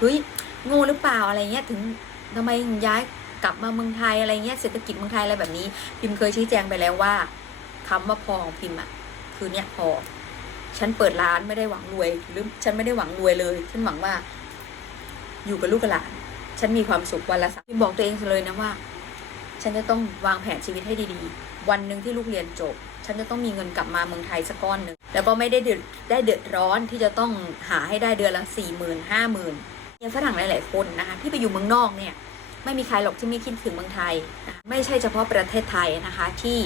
เฮ้ยโง่หรือเปล่าอะไรเงี้ยถึงทำไมย้ายกลับมาเมืองไทยอะไรเงี้ยเศรษฐกิจเมืองไทยอะไรแบบนี้ พิมเคยชี้แจงไปแล้วว่าคำว่าพอของพิมอะคือเนี่ยพอ ฉันเปิดร้านไม่ได้หวังรวย หรือฉันไม่ได้หวังรวยเลย ฉันหวังว่า อยู่กับลูกกับหลาน ฉันมีความสุขวันละสามพิมบอกตัวเองเลยนะว่า ฉันจะต้องวางแผนชีวิตให้ดีๆ วันหนึ่งที่ลูกเรียนจบฉันจะต้องมีเงินกลับมาเมืองไทยสักก้อนหนึ่งแล้วก็ไม่ได้เดือดได้เดือดร้อนที่จะต้องหาให้ได้เดือนละสี่หมื่นห้าหมื่น ฝรั่งหลาย ๆ คนนะคะที่ไปอยู่เมืองนอกเนี่ยไม่มีใครหรอกที่ไม่คิดถึงเมืองไทยนะไม่ใช่เฉพาะประเทศไทยนะคะที่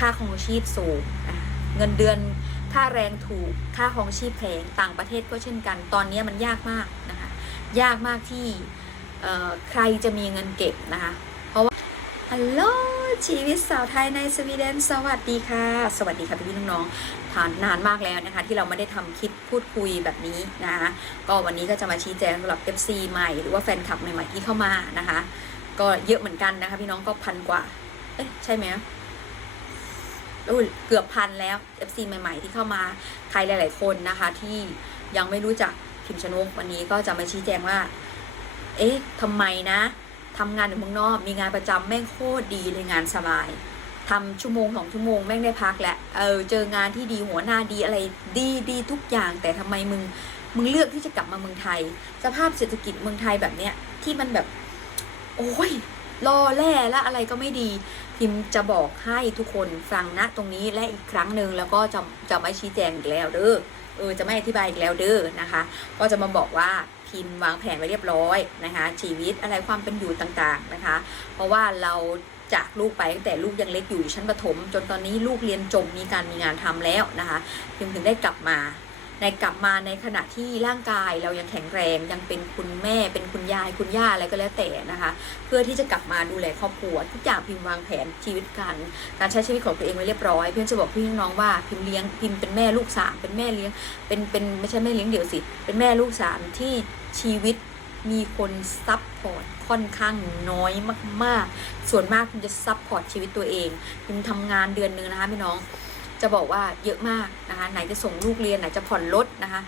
ค่าครองชีพสูงนะเงินเดือนค่าแรงถูกค่าครองชีพแพงต่างประเทศก็เช่นกัน ตอนนี้มันยากมากนะคะยากมากที่เอ่อใครจะมีเงินเก็บนะคะเพราะว่าฮัลโหล ชีวิตสาวไทยในสวีเดนสวัสดีค่ะ สวัสดีค่ะพี่ๆน้องๆผ่านนานมากแล้วนะคะ ที่เราไม่ได้ทำคลิปพูดคุยแบบนี้นะคะก็วันนี้ก็จะมาชี้แจงสำหรับ FC ใหม่หรือว่าแฟนคลับใหม่ๆที่เข้ามานะคะ ก็เยอะเหมือนกันนะคะพี่น้องก็พันกว่า เอ๊ะใช่ไหมอุ้ยเกือบพันแล้ว FC ใหม่ ๆ ที่เข้ามาใครหลาย ๆ คนนะคะ ที่ยังไม่รู้จักพิมชนกวันนี้ก็จะมาชี้แจงว่า เอ๊ะทำไมนะ ทำงานอยู่เมืองนอก มีงานประจำแม่งโคตรดีเลยงานสบายทำชั่วโมงสองชั่วโมงแม่งได้พักแหละเออเจองานที่ดีหัวหน้าดีอะไรดีดีทุกอย่าง แต่ทำไมมึงมึงเลือกที่จะกลับมาเมืองไทย สภาพเศรษฐกิจเมืองไทยแบบเนี้ยที่มันแบบ โอ้ยรอแล่และอะไรก็ไม่ดี พิมจะบอกให้ทุกคนฟังนะตรงนี้และอีกครั้งหนึ่งแล้วก็จะจะไม่ชี้แจงอีกแล้วเด้อเออจะไม่อธิบายอีกแล้วเด้อนะคะ ก็จะมาบอกว่า พิมวางแผนไว้เรียบร้อยนะคะ ชีวิตอะไรความเป็นอยู่ต่างๆนะคะ เพราะว่าเราจากลูกไปตั้งแต่ลูกยังเล็กอยู่ชั้นประถม จนตอนนี้ลูกเรียนจบมีการมีงานทำแล้วนะคะพิมถึงได้กลับมา ในกลับมาในขณะที่ร่างกายเรายังแข็งแรงยังเป็นคุณแม่เป็นคุณยายคุณย่าอะไรก็แล้วแต่นะคะ เพื่อที่จะกลับมาดูแลครอบครัวทุกอย่างพิมพ์วางแผนชีวิตการการใช้ชีวิตของตัวเองไว้เรียบร้อยเพื่อนจะบอกพี่น้องว่าพิมพ์เลี้ยงพิมพ์เป็นแม่ลูกสามเป็นแม่เลี้ยงเป็นเป็นไม่ใช่แม่เลี้ยงเดี่ยวสิเป็นแม่ลูกสามที่ชีวิตมีคนซับพอร์ตค่อนข้างน้อยมากๆ ส่วนมากพิมจะซับพอร์ตชีวิตตัวเองพิมทำงานเดือนหนึ่งนะคะพี่น้อง จะบอกว่าเยอะมาก นะคะไหนจะส่งลูกเรียนไหนจะผ่อนรถนะคะ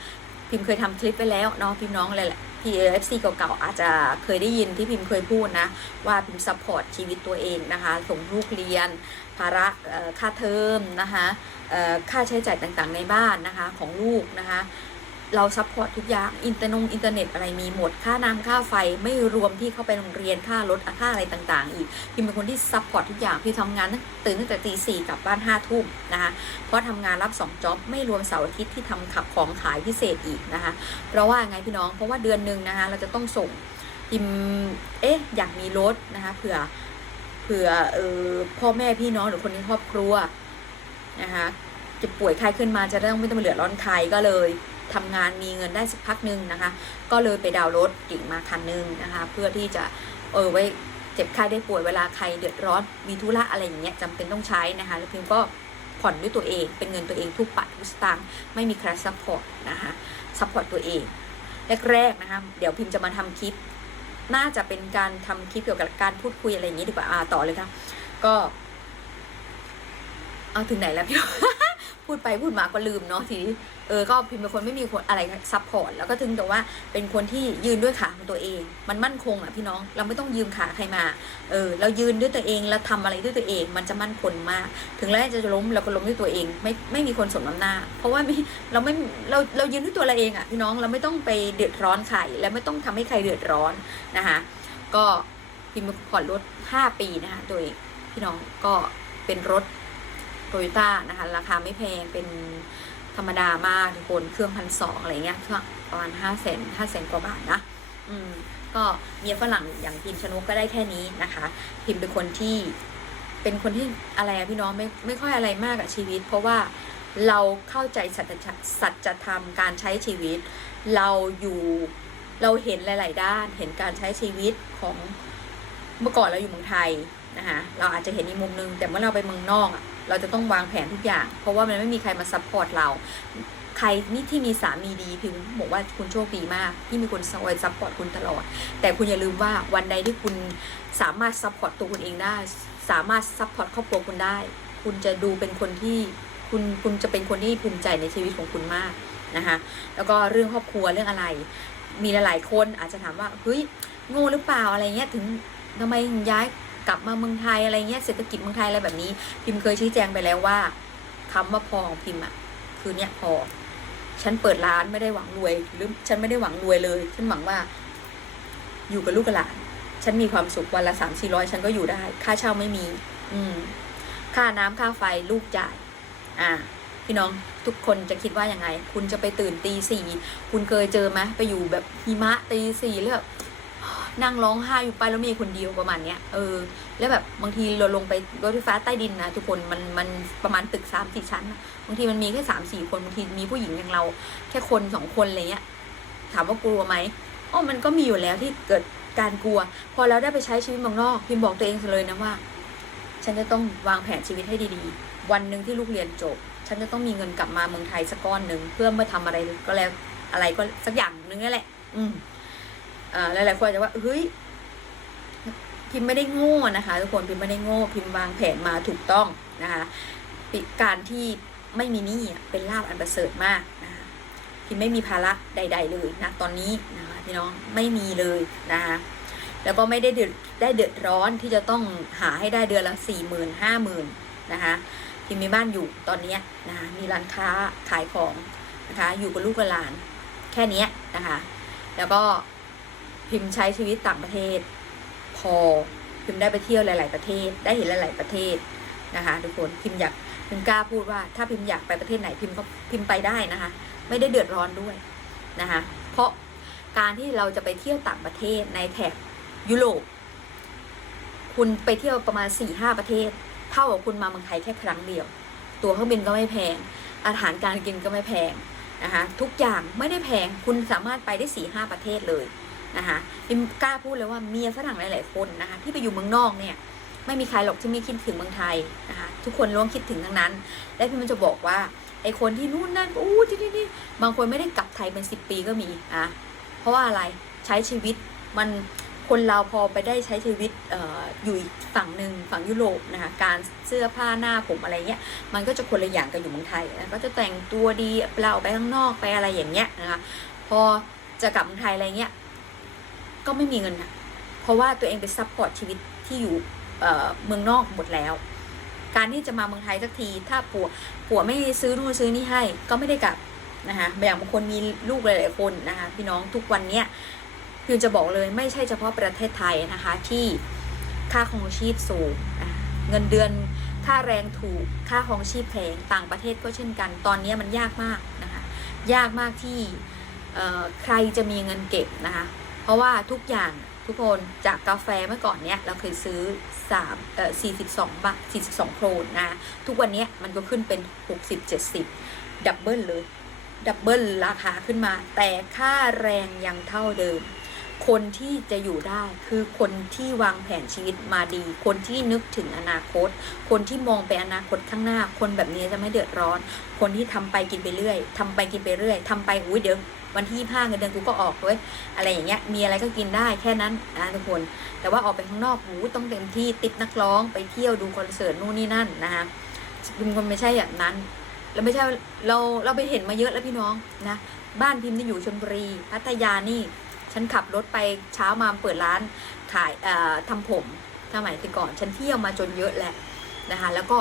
พิมพ์เคยทำคลิปไปแล้วเนาะพี่น้องอะไรแหละพี่เอฟซีเก่าๆอาจจะเคยได้ยินที่พิมพ์เคยพูดนะ ว่าพิมพ์ซัพพอร์ตชีวิตตัวเองนะคะ ส่งลูกเรียน ภาระค่าเทอมนะคะค่าใช้จ่ายต่างๆในบ้านนะคะของลูกนะคะ เราซัพพอร์ตทุกอย่างอินเตอร์นงอินเทอร์เน็ตอะไรมีหมดค่าน้ำค่าไฟไม่รวมที่เข้าไปโรงเรียนค่ารถค่าอะไรต่างๆ อีกพิมเป็นคนที่ซัพพอร์ตทุกอย่างพี่ทำงานตื่นตั้งแต่ตีสี่กลับบ้านห้าทุ่มนะคะเพราะทำงานรับสองจ็อบไม่รวมเสาร์อาทิตย์ที่ทำขับของขายพิเศษอีกนะคะเพราะว่าไงพี่น้องเพราะว่าเดือนหนึ่งนะคะเราจะต้องส่งพิมเอ๊ะอยากมีรถนะคะเผื่อเผื่อเออพ่อแม่พี่น้องหรือคนในครอบครัวนะคะจะป่วยใครขึ้นมาจะได้ไม่ต้องมาเดือดร้อนใครก็เลย ทำงานมีเงินได้สักพักหนึ่งนะคะ ก็เลยไปดาวน์รถกิ่งมาคันหนึงนะคะ เพื่อที่จะเออไว้เจ็บไข้ได้ป่วยเวลาใครเดือดร้อนมีธุระอะไรอย่างเงี้ยจำเป็นต้องใช้นะคะแล้วพิมก็ผ่อนด้วยตัวเองเป็นเงินตัวเองทุกบาททุกสตางค์ไม่มีใครซัพพอร์ตนะคะซัพพอร์ตตัวเองแรกๆนะคะเดี๋ยวพิมจะมาทำคลิป น่าจะเป็นการทำคลิปเกี่ยวกับการพูดคุยอะไรอย่างนี้ดีกว่าอ่าต่อเลยค่ะก็เอาถึงไหนแล้วพี่ พูดไปพูดมาก็ลืมเนาะทีนี้เออก็พิมเป็นคนไม่มีคนอะไรซัพพอร์ตแล้วก็ถึงแต่ว่าเป็นคนที่ยืนด้วยขาของตัวเอง มันมั่นคงอะพี่น้องเราไม่ต้องยืมขาใครมาเออเรายืนด้วยตัวเองแล้วทำอะไรด้วยตัวเอง มันจะมั่นคงมาก ถึงแม้วจะล้มเราก็ล้มด้วยตัวเอง ไม่ไม่มีคนสมน้ำหน้า เพราะว่าไม่เราไม่เราเรายืนด้วยตัวเราเองอะพี่น้องเราไม่ต้องไปเดือดร้อนใครและไม่ต้องทำให้ใครเดือดร้อนนะคะก็พิมผ่อนรถ 5 ปีนะคะโดยพี่น้องก็เป็นรถ โตโยต้านะคะ ราคาไม่แพงเป็นธรรมดามากทุกคนเครื่องพันสองอะไรเงี้ยเครื่องประมาณห้าแสนห้าแสนกว่าบาทนะ อืม ก็เมียฝรั่งอย่างพิมชนกก็ได้แค่นี้นะคะ พิมเป็นคนที่เป็นคนที่อะไรอะพี่น้องไม่ไม่ค่อยอะไรมากกับชีวิต เพราะว่าเราเข้าใจสัจสัจธรรมการใช้ชีวิต เราอยู่เราเห็นหลาย ๆ ด้าน เห็นการใช้ชีวิตของเมื่อก่อนเราอยู่เมืองไทยนะคะเราอาจจะเห็นอีกมุมนึงแต่เมื่อเราไปเมืองนอกอะ เราจะต้องวางแผนทุกอย่าง เพราะว่ามันไม่มีใครมาซัพพอร์ตเรา ใครนี่ที่มีสามีดีพิมบอกว่าคุณโชคดีมาก ที่มีคนคอยซัพพอร์ตคุณตลอด แต่คุณอย่าลืมว่าวันใดที่คุณสามารถซัพพอร์ตตัวคุณเองได้ สามารถซัพพอร์ตครอบครัวคุณได้ คุณจะดูเป็นคนที่คุณคุณจะเป็นคนที่ภูมิใจในชีวิตของคุณมากนะคะแล้วก็เรื่องครอบครัวเรื่องอะไร มีหลายๆคนอาจจะถามว่าเฮ้ยโง่หรือเปล่าอะไรเงี้ยถึงทำไมย้าย กลับมาเมืองไทยอะไรเงี้ยเศรษฐกิจเมืองไทยอะไรแบบนี้ พิมพ์เคยชี้แจงไปแล้วว่าคำว่าพอของพิมพ์อะคือเนี่ยพอ ฉันเปิดร้านไม่ได้หวังรวย หรือฉันไม่ได้หวังรวยเลย ฉันหวังว่า อยู่กับลูกกับหลานฉันมีความสุขวันละสามสี่ร้อยฉันก็อยู่ได้ ค่าเช่าไม่มี อืม ค่าน้ำค่าไฟลูกจ่าย อ่า พี่น้องทุกคนจะคิดว่ายังไง คุณจะไปตื่นตีสี่คุณเคยเจอไหมไปอยู่แบบหิมะตีสี่แล้วแบบ นั่งร้องไห้อยู่ไปแล้วมีคนเดียวประมาณเนี้ยเออ แล้วแบบบางทีเราลงไปรถไฟฟ้าใต้ดินนะทุกคนมันมันประมาณตึกสามสี่ชั้นบางทีมันมีแค่สามสี่คนบางทีมีผู้หญิงอย่างเรา แค่คนสองคนอะไรเงี้ยถามว่ากลัวไหมอ๋อมันก็มีอยู่แล้วที่เกิดการกลัว พอแล้วได้ไปใช้ชีวิตเมืองนอก พิมบอกตัวเองเลยนะว่า ฉันจะต้องวางแผนชีวิตให้ดีๆ วันหนึ่งที่ลูกเรียนจบ ฉันจะต้องมีเงินกลับมาเมืองไทยสักก้อนหนึ่งเพื่อมาทำอะไรก็แล้วอะไรก็สักอย่างหนึงนั่นแหละ อืม หลายๆคนอาจจะว่าเฮ้ยพิมพ์ไม่ได้โง่นะคะ ทุกคนพิมพ์ไม่ได้โง่พิมพ์วางแผนมาถูกต้องนะคะการที่ไม่มีหนี้เป็นลาภอันประเสริฐมากนะคะพิมพ์ไม่มีภาระใด ๆ เลยนะตอนนี้นะคะพี่น้องไม่มีเลยนะคะแล้วก็ไม่ได้เดือดได้เดือดร้อนที่จะต้องหาให้ได้เดือนละสี่หมื่นห้าหมื่นนะคะพิมมีบ้านอยู่ตอนนี้นะคะมีร้านค้าขายของนะคะอยู่กับลูกกับหลานแค่นี้นะคะ แล้วก็ พิมพ์ใช้ชีวิตต่างประเทศ พอพิมพ์ได้ไปเที่ยวหลาย ๆ ประเทศ ได้เห็นหลาย ๆ ประเทศนะคะ ทุกคนพิมพ์อยากพิมพ์กล้าพูดว่า ถ้าพิมพ์อยากไปประเทศไหนพิมพ์ก็พิมพ์ไปได้นะคะ ไม่ได้เดือดร้อนด้วยนะคะ เพราะการที่เราจะไปเที่ยวต่างประเทศในแถบยุโรปคุณไปเที่ยวประมาณสี่ห้าประเทศ เท่ากับคุณมาเมืองไทยแค่ครั้งเดียว ตัวเครื่องบินก็ไม่แพง อาหารการกินก็ไม่แพงนะคะ ทุกอย่างไม่ได้แพง คุณสามารถไปได้สี่ห้าประเทศเลย นะคะพิมกล้าพูดเลยว่าเมียฝรั่งหลาย ๆ คนนะคะที่ไปอยู่เมืองนอกเนี่ยไม่มีใครหรอกที่ไม่คิดถึงเมืองไทยนะคะทุกคนล้วนคิดถึงทั้งนั้น และพี่มันจะบอกว่าไอคนที่นู่นนั่นอู้ที่นี่นี่บางคนไม่ได้กลับไทยเป็นสิบปีก็มีอะเพราะว่าอะไรใช้ชีวิตมันคนเราพอไปได้ใช้ชีวิตอออยู่ฝั่งหนึ่งฝั่งยุโรปนะคะการเสื้อผ้าหน้าผมอะไรเงี้ยมันก็จะคนละอย่างกันอยู่เมืองไทยนะก็จะแต่งตัวดีเราออกไปข้างนอกไปอะไรอย่างเงี้ยนะคะพอจะกลับเมืองไทยอะไรเงี้ย ก็ไม่มีเงินนะเพราะว่าตัวเองไปซัพพอร์ตชีวิตที่อยู่เมืองนอกหมดแล้ว การที่จะมาเมืองไทยสักที ถ้าผัวผัวไม่ซื้อนู่นซื้อนี่ให้ก็ไม่ได้กลับนะคะอย่างบางคนมีลูกหลายๆคนนะคะพี่น้องทุกวันเนี้ยคือจะบอกเลยไม่ใช่เฉพาะประเทศไทยนะคะที่ค่าครองชีพสูงนะะเงินเดือนค่าแรงถูกค่าครองชีพแพงต่างประเทศก็เช่นกัน ตอนนี้มันยากมากนะคะยากมากที่ใครจะมีเงินเก็บนะคะ เพราะว่าทุกอย่างทุกคนจากกาแฟเมื่อก่อนเนี้ยเราเคยซื้อ3เอ่อ42บาท42โครนนะทุกวันนี้มันก็ขึ้นเป็น 60 70 ดับเบิลเลย ดับเบิลราคาขึ้นมา แต่ค่าแรงยังเท่าเดิม คนที่จะอยู่ได้คือคนที่วางแผนชีวิตมาดี คนที่นึกถึงอนาคต คนที่มองไปอนาคตข้างหน้า คนแบบนี้จะไม่เดือดร้อน คนที่ทำไปกินไปเรื่อยทำไปกินไปเรื่อยทำไปอุ้ยเดี๋ยววันที่ห้าเงินเดือนกูก็ออกเว้ยอะไรอย่างเงี้ยมีอะไรก็กินได้แค่นั้นนะทุกคน แต่ว่าออกไปข้างนอกหูต้องเต็มที่ติดนักร้องไปเที่ยวดูคอนเสิร์ตนู่นนี่นั่นนะคะพิมคนไม่ใช่อย่างนั้นแล้วไม่ใช่เราเราไปเห็นมาเยอะแล้วพี่น้องนะบ้านพิมพ์ที่อยู่ชลบุรีพัทยานี่ ฉันขับรถไปเช้ามาเปิดร้านขายเอ่อทำผมสมัยแต่ก่อน ฉันเที่ยวมาจนเยอะแหละนะคะแล้วก็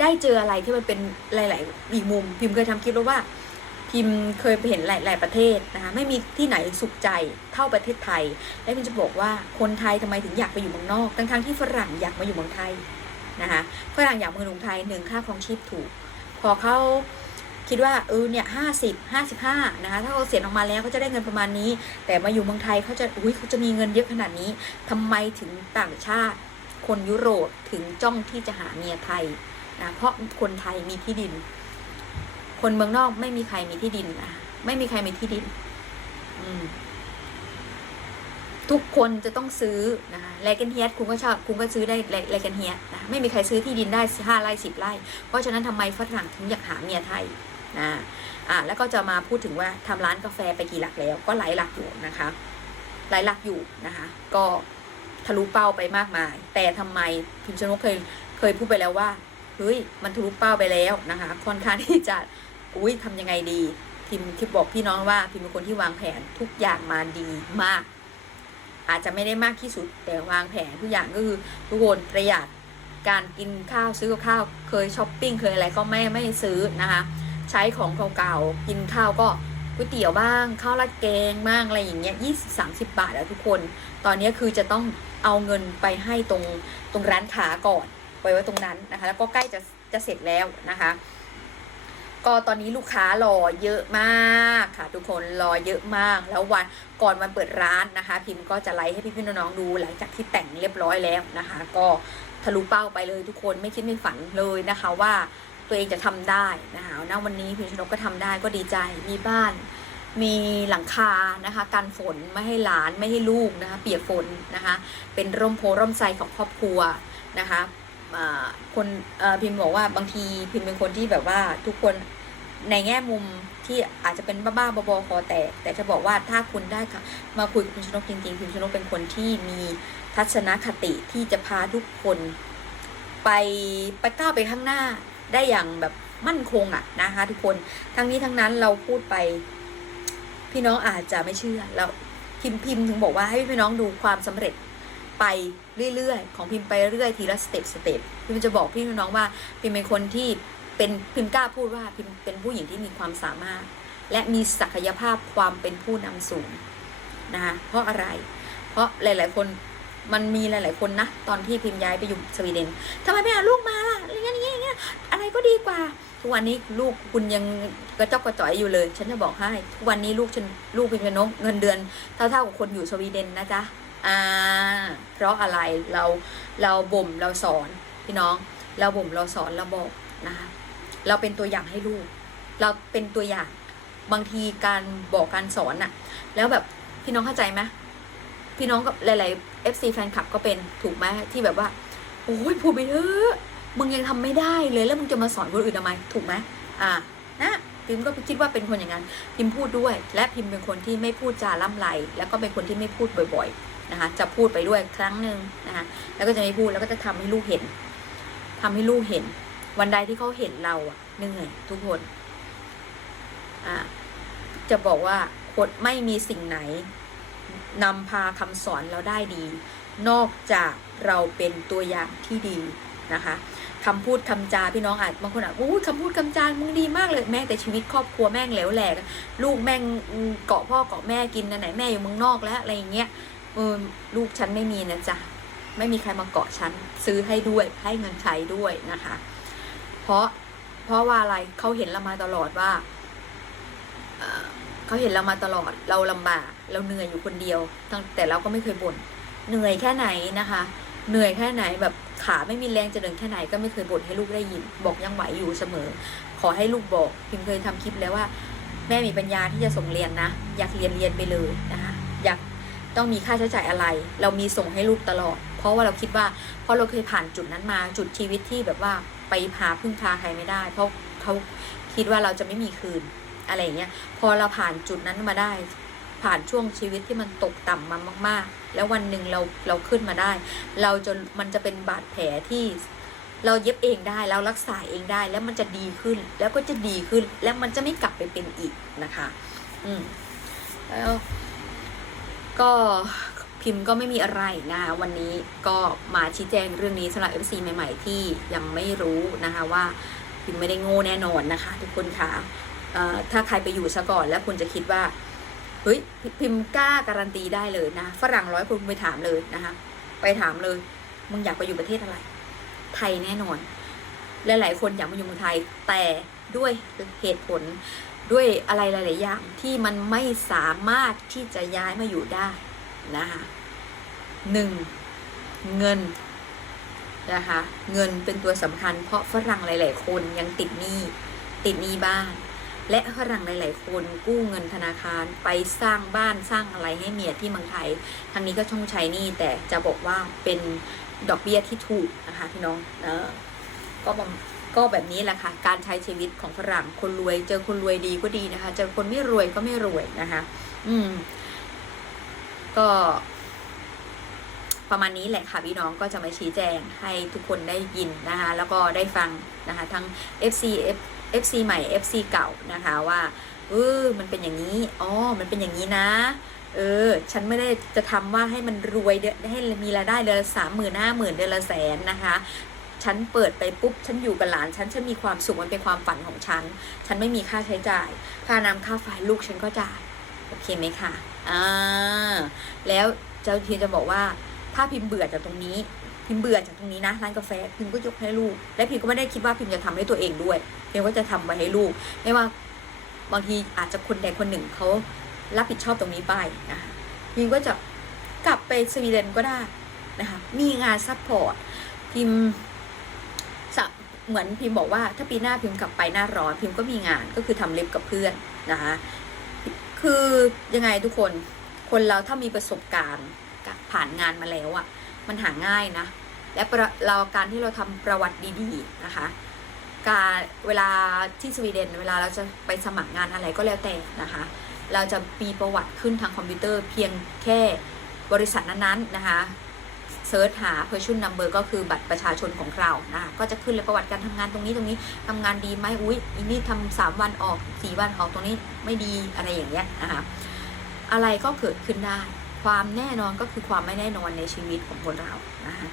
ได้เจออะไรที่มันเป็นหลาย ๆ อีกมุม พิมพ์เคยทำคลิปแล้วว่าพิมพ์เคยไปเห็นหลาย ๆ ประเทศนะคะไม่มีที่ไหนสุขใจเท่าประเทศไทย และพิมจะบอกว่าคนไทยทำไมถึงอยากไปอยู่เมืองนอกทั้ง ๆ ที่ฝรั่งอยากมาอยู่เมืองไทยนะคะฝรั่งอยากมาอยู่เมืองไทยหนึ่งค่าครองชีพถูก พอเขา คิดว่าเออเนี่ยห้าสิบห้าสิบห้านะคะถ้าเขาเสียออกมาแล้วเขาจะได้เงินประมาณนี้ แต่มาอยู่เมืองไทยเขาจะอุ้ยเขาจะมีเงินเยอะขนาดนี้ทำไมถึงต่างชาติ คนยุโรปถึงจ้องที่จะหาเมียไทยนะเพราะคนไทยมีที่ดิน คนเมืองนอกไม่มีใครมีที่ดินนะไม่มีใครมีที่ดิน อืมทุกคนจะต้องซื้อนะคะแลกันเฮียคุณก็ชอบคุณก็ซื้อได้แลกันเฮียนะไม่มีใครซื้อที่ดินได้ห้าไร่สิบไร่ เพราะฉะนั้นทำไมฝรั่งถึงอยากหาเมียไทย นะอ่าแล้วก็จะมาพูดถึงว่าทำร้านกาแฟไปกี่หลักแล้ว ก็หลายหลักอยู่นะคะ หลายหลักอยู่นะคะ ก็ทะลุเป้าไปมากมาย แต่ทำไมพิมพ์ชนกเคยเคยพูดไปแล้วว่าเฮ้ยมันทะลุเป้าไปแล้วนะคะ ค่อนข้างที่จะอุ้ยทำยังไงดีพิมพ์คิดบอกพี่น้องว่าพิมเป็นคนที่วางแผนทุกอย่างมาดีมาก อาจจะไม่ได้มากที่สุดแต่วางแผนทุกอย่างก็คือทุกคนประหยัดการกินข้าวซื้อข้าวเคยช้อปปิ้งเคยอะไรก็ไม่ไม่ซื้อนะคะ ใช้ของเก่าๆกินข้าวก็ก๋วยเตี๋ยวบ้างข้าวราดแกงบ้างอะไรอย่างเงี้ยยี่สิบสามสิบบาทอะทุกคน ตอนนี้คือจะต้องเอาเงินไปให้ตรงตรงร้านค้าก่อนไปไว้ตรงนั้นนะคะ แล้วก็ใกล้จะจะเสร็จแล้วนะคะ ก็ตอนนี้ลูกค้ารอเยอะมากค่ะ ทุกคนรอเยอะมาก แล้ววันก่อนวันเปิดร้านนะคะ พิมพ์ก็จะไลฟ์ให้พี่ๆน้องๆดู หลังจากที่แต่งเรียบร้อยแล้วนะคะ ก็ทะลุเป้าไปเลยทุกคนไม่คิดไม่ฝันเลยนะคะว่า ตัวเองจะทำได้นะคะณวันนี้พิมชนกก็ทำได้ก็ดีใจมีบ้าน มีหลังคานะคะกันฝนไม่ให้หลานไม่ให้ลูกนะคะเปียกฝนนะคะเป็นร่มโพร่มไทรของครอบครัวนะคะคนพิมพ์บอกว่าบางทีพิมพ์เป็นคนที่แบบว่าทุกคนในแง่มุมที่อาจจะเป็นบ้าๆบอๆคอแตกแต่จะบอกว่าถ้าคุณได้ค่ะมาคุยกับพิมชนกจริงๆพิมพ์ชนกเป็นคนที่มีทัศนคติที่จะพาทุกคน ไปไปก้าวไปข้างหน้า ได้อย่างแบบมั่นคงอะนะคะทุกคนทั้งนี้ทั้งนั้นเราพูดไป พี่น้องอาจจะไม่เชื่อแล้วพิมพ์พิมพ์ถึงบอกว่าให้พี่น้องดูความสำเร็จไปเรื่อยๆ ของพิมพ์ไปเรื่อยทีละสเต็ปสเต็ปพิมจะบอกพี่น้องว่าพิมเป็นคนที่เป็นพิมกล้าพูดว่าพิมเป็นผู้หญิงที่มีความสามารถ และมีศักยภาพความเป็นผู้นำสูงนะคะเพราะอะไร เพราะหลาย ๆ คนมันมีหลาย ๆ คนนะ ตอนที่พิมย้ายไปอยู่สวีเดนทำไมไม่เอาลูกมาล่ะ อะไรก็ดีกว่า ทุกวันนี้ลูกคุณยังกระจอกกระจ่อยอยู่เลย ฉันจะบอกให้ทุกวันนี้ลูกฉันลูกเป็นนกเงินเดือนเท่าๆกับคนอยู่สวีเดนนะจ๊ะอ่าเพราะอะไรเราเราบ่มเราสอนพี่น้อง เราบ่มเราสอนเราบอกนะคะเราเป็นตัวอย่างให้ลูก เราเป็นตัวอย่างบางทีการบอกการสอนน่ะ แล้วแบบพี่น้องเข้าใจไหมพี่น้องกับหลายๆ FC แฟนคลับก็เป็นถูกไหมที่แบบว่า โอ้ยพูดไปเถอะ มึงยังทำไม่ได้เลยแล้วมึงจะมาสอนคนอื่นทำไมถูกไหมอ่านะพิมก็คิดว่าเป็นคนอย่างนั้น พิมพูดด้วย และพิมเป็นคนที่ไม่พูดจาล่ำไรแล้วก็เป็นคนที่ไม่พูดบ่อยๆนะคะ จะพูดไปด้วยครั้งหนึ่งนะคะแล้วก็จะไม่พูดแล้วก็จะทำให้ลูกเห็นทำให้ลูกเห็น วันใดที่เขาเห็นเราอะเหนื่อยทุกคนอ่าจะบอกว่าคนไม่มีสิ่งไหนนำพาคำสอนเราได้ดี นอกจากเราเป็นตัวอย่างที่ดีนะคะ คำพูดคำจาพี่น้องอาจบางคนอาจอู้คำพูดคำจามึงดีมากเลยแม่แต่ชีวิตครอบครัวแม่งเหลวแหลกลูกแม่งเกาะพ่อเกาะแม่กินอันไหนแม่อยู่เมืองนอกแล้วอะไรอย่างเงี้ยเออลูกฉันไม่มีนะจ๊ะไม่มีใครมาเกาะฉันซื้อให้ด้วยให้เงินใช้ด้วยนะคะ เพราะเพราะว่าอะไรเขาเห็นเรามาตลอดว่าเขาเห็นเรามาตลอดเราลำบากเราเหนื่อยอยู่คนเดียวแต่เราก็ไม่เคยบ่นเหนื่อยแค่ไหนนะคะ เหนื่อยแค่ไหนแบบ ขาไม่มีแรงจะเดินแค่ไหนก็ไม่เคยบ่นให้ลูกได้ยิน บอกยังไหวอยู่เสมอ ขอให้ลูกบอกพิมเคยทำคลิปแล้วว่า แม่มีปัญญาที่จะส่งเรียนนะ อยากเรียนเรียนไปเลยนะคะอยากต้องมีค่าใช้จ่ายอะไร เรามีส่งให้ลูกตลอด เพราะว่าเราคิดว่าเพราะเราเคยผ่านจุดนั้นมาจุดชีวิตที่แบบว่าไปพาพึ่งพาใครไม่ได้ เพราะเขาคิดว่าเราจะไม่มีคืนอะไรอย่างเงี้ยพอเราผ่านจุดนั้นมาได้ ผ่านช่วงชีวิตที่มันตกต่ำมามาก ๆ แล้ววันหนึ่งเราเราขึ้นมาได้ เราจะมันจะเป็นบาดแผลที่เราเย็บเองได้เรารักษาเองได้ แล้วมันจะดีขึ้น แล้วก็จะดีขึ้น แล้วมันจะไม่กลับไปเป็นอีกนะคะ อืมแล้วก็พิมพ์ก็ไม่มีอะไรนะคะวันนี้ก็มาชี้แจงเรื่องนี้สำหรับ FC ใหม่ ๆ ที่ยังไม่รู้นะคะว่าพิมพ์ไม่ได้โง่แน่นอนนะคะ ทุกคนค่ะเอ่อถ้าใครไปอยู่ซะก่อนแล้วคุณจะคิดว่า ฮ้ยพิมพ์กล้าการันตีได้เลยนะฝรั่งร้อยคนไปถามเลยนะคะไปถามเลยมึงอยากไปอยู่ประเทศอะไร ไทยแน่นอนหลายๆคนอยากมาอยู่เมืองไทยแต่ด้วยเหตุผลด้วยอะไรหลาย ๆ อย่างที่มันไม่สามารถที่จะย้ายมาอยู่ได้นะคะหนึ่งเงินนะคะเงินเป็นตัวสำคัญ เพราะฝรั่งหลาย ๆ คนยังติดหนี้ติดหนี้บ้าน และฝรั่งหลาย ๆ คนกู้เงินธนาคารไปสร้างบ้านสร้างอะไรให้เมียที่เมืองไทย ทางนี้ก็ช่องใช้นี่แต่จะบอกว่าเป็นดอกเบี้ยที่ถูกนะคะพี่น้องเออก็ก็แบบนี้แหละค่ะ การใช้ชีวิตของฝรั่งคนรวย เจอคนรวยดีก็ดีนะคะ เจอคนไม่รวยก็ไม่รวยนะคะ อืม ก็ ประมาณนี้แหละค่ะพี่น้องก็จะมาชี้แจงให้ทุกคนได้ยินนะคะ แล้วก็ได้ฟังนะคะ ทั้ง FC F FC ใหม่ FC เก่านะคะว่าเออมันเป็นอย่างนี้อ๋อมันเป็นอย่างนี้นะ เออ ฉันไม่ได้จะทำว่าให้มันรวยเดอให้มีรายได้เดือนละสามหมื่นห้าหมื่นเดือนละแสนนะคะฉันเปิดไปปุ๊บ ฉันอยู่กับหลาน ฉันฉันมีความสุขมันเป็นความฝันของฉัน ฉันไม่มีค่าใช้จ่าย ค่าน้ำค่าไฟลูกฉันก็จ่าย โอเคไหมคะอ่าแล้วเจ้าทีจะบอกว่า ถ้าพิมพ์เบื่อจากตรงนี้ พิมเบื่อจากตรงนี้นะร้านกาแฟพิมก็ยกให้ลูก และพิมก็ไม่ได้คิดว่าพิมจะทำให้ตัวเองด้วยพิมก็จะทำไว้ให้ลูก ไม่ว่าบางทีอาจจะคนใดคนหนึ่งเขารับผิดชอบตรงนี้ไปนะคะพิมก็จะกลับไปสวีเดนก็ได้นะคะมีงานซัพพอร์ตพิมเหมือนพิมบอกว่าถ้าปีหน้าพิมกลับไปหน้าร้อนพิมก็มีงานก็คือทำเล็บกับเพื่อนนะคะคือยังไงทุกคนคนเราถ้ามีประสบการณ์ผ่านงานมาแล้วอะ่ะ มันหาง่ายนะ และรเราการที่เราทำประวัติดีๆนะคะ การเวลาที่สวีเดนเวลาเราจะไปสมัครงานอะไรก็แล้วแต่นะคะ เราจะมีประวัติขึ้นทางคอมพิวเตอร์เพียงแค่บริษัทนั้นๆนะคะเซิร์ชหา person number ก็คือบัตรประชาชนของเรานะคะก็จะขึ้นเลยประวัติการทำงานตรงนี้ตรงนี้ทำงานดีไหมอุ้ยอีนี่ทำสามวันออกสี่วันออกตรงนี้ไม่ดีอะไรอย่างเงี้ยนะคะอะไรก็เกิดขึ้นได้ ความแน่นอนก็คือความไม่แน่นอนในชีวิตของคนเรานะคะ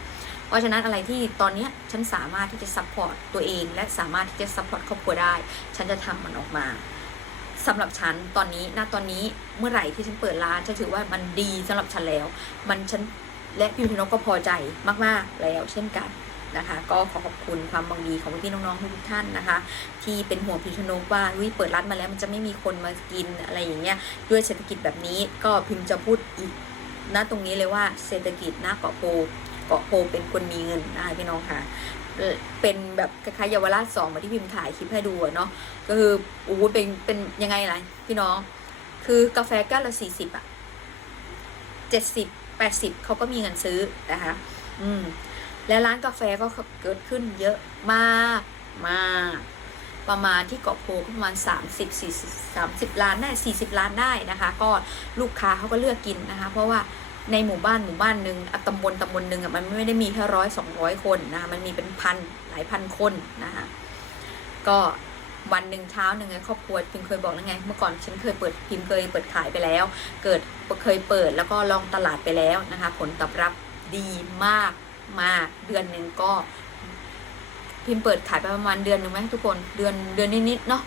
เพราะฉะนั้นอะไรที่ตอนนี้ฉันสามารถที่จะซัพพอร์ตตัวเอง และสามารถที่จะซัพพอร์ตครอบครัวได้ ฉันจะทำมันออกมาสำหรับฉันตอนนี้ณตอนนี้เมื่อไหร่ที่ฉันเปิดร้านฉันถือว่ามันดีสำหรับฉันแล้ว มันฉันและพี่พี่น้องก็พอใจมาก ๆ แล้วเช่นกัน นะคะ ก็ขอขอบคุณความบังดีของพี่น้องๆทุกท่านนะคะ ที่เป็นห่วงพี่ชนกว่าวิเปิดร้านมาแล้วมันจะไม่มีคนมากินอะไรอย่างเงี้ยด้วยเศรษฐกิจแบบนี้ก็พิมพ์จะพูดอีกณตรงนี้เลยว่าเศรษฐกิจหน้าเกาะโพเกาะโพเป็นคนมีเงินนะคะพี่น้องค่ะเป็นแบบคล้ายๆเยาวราชสองมาที่พิมพ์ถ่ายคลิปให้ดูเนาะก็คืออู้เป็นเป็นยังไงล่ะพี่น้อง คือกาแฟแก้วละสี่สิบอะเจ็ดสิบแปดสิบเขาก็มีเงินซื้อนะคะ อืม และร้านกาแฟก็เกิดขึ้นเยอะมากมากประมาณที่เกาะโพก็ประมาณสามสิบสี่สามสิบล้านได้สี่สิบล้านได้นะคะ ก็ลูกค้าเขาก็เลือกกินนะคะ เพราะว่าในหมู่บ้านหมู่บ้านหนึ่งตำบลตำบลหนึ่งอะมันไม่ได้มีแค่ร้อยสองร้อยคนนะคะมันมีเป็นพันหลายพันคนนะคะก็วันหนึ่งเช้าหนึ่งไงครอบครัวพิมเคยบอกแล้วไง เมื่อก่อนฉันเคยเปิดพิมเคยเปิดขายไปแล้ว เกิดเคยเปิดแล้วก็ลองตลาดไปแล้วนะคะ ผลตอบรับดีมาก มากเดือนหนึ่งก็ พิมเปิดขายไปประมาณเดือนหนึ่งไหมทุกคนเดือนเดือนนิดๆเนาะ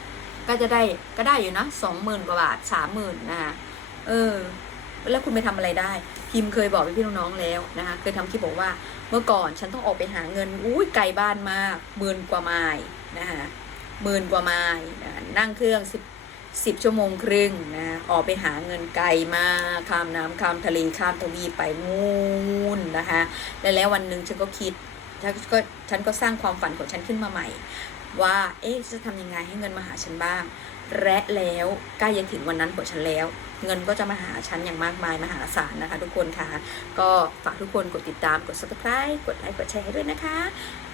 ก็จะได้ก็ได้อยู่นะสองหมื่นกว่าบาทสามหมื่นนะคะเออ แล้วคุณไปทำอะไรได้พิมเคยบอกไปพี่น้องๆแล้วนะคะเคยทำคลิปบอกว่า เมื่อก่อนฉันต้องออกไปหาเงินอุ้ยไกลบ้านมากหมื่นกว่าไมล์นะคะหมื่นกว่าไมล์นะนั่งเครื่องสิบ สิบชั่วโมงครึ่งนะ ออกไปหาเงินไกลมาข้ามน้ำข้ามทะเลข้ามทวีไปนู่นนะคะและแล้ววันหนึ่งฉันก็คิดฉันก็ฉันก็สร้างความฝันของฉันขึ้นมาใหม่ ว่าเอ๊ะจะทำยังไงให้เงินมาหาฉันบ้าง และแล้วใกล้จะถึงวันนั้นของฉันแล้ว เงินก็จะมาหาฉันอย่างมากมายมหาศาลนะคะ ทุกคนค่ะ ก็ฝากทุกคนกดติดตามกด subscribe กดไลค์กดแชร์ให้ด้วยนะคะ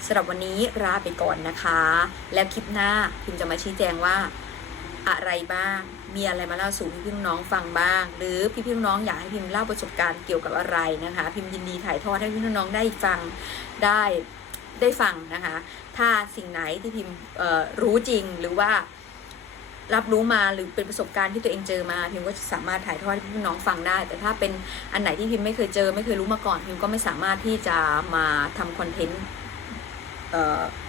สำหรับวันนี้ลาไปก่อนนะคะ แล้วคลิปหน้าพิมจะมาชี้แจงว่า อะไรบ้าง มีอะไรมาเล่าสู่พี่ๆน้องฟังบ้าง หรือพี่ๆน้องอยากให้พิมเล่าประสบการณ์เกี่ยวกับอะไรนะคะ พิมยินดีถ่ายทอดให้พี่น้องได้ฟังได้ได้ฟังนะคะ ถ้าสิ่งไหนที่พิมเอ่อรู้จริงหรือว่ารับรู้มาหรือเป็นประสบการณ์ที่ตัวเองเจอมาพิมก็สามารถถ่ายทอดให้พี่น้องฟังได้ แต่ถ้าเป็นอันไหนที่พิมไม่เคยเจอ ไม่เคยรู้มาก่อน พิมก็ไม่สามารถที่จะมาทำคอนเทนต์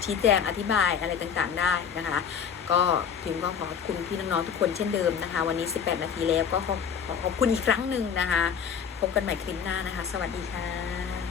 ชี้แจงอธิบายอะไรต่างๆได้นะคะ ก็พิมก็ขอขอบคุณพี่น้องๆทุกคนเช่นเดิมนะคะ วันนี้ 18 นาทีแล้วก็ขอขอขอบคุณอีกครั้งหนึ่งนะคะ พบกันใหม่คลิปหน้านะคะ สวัสดีค่ะ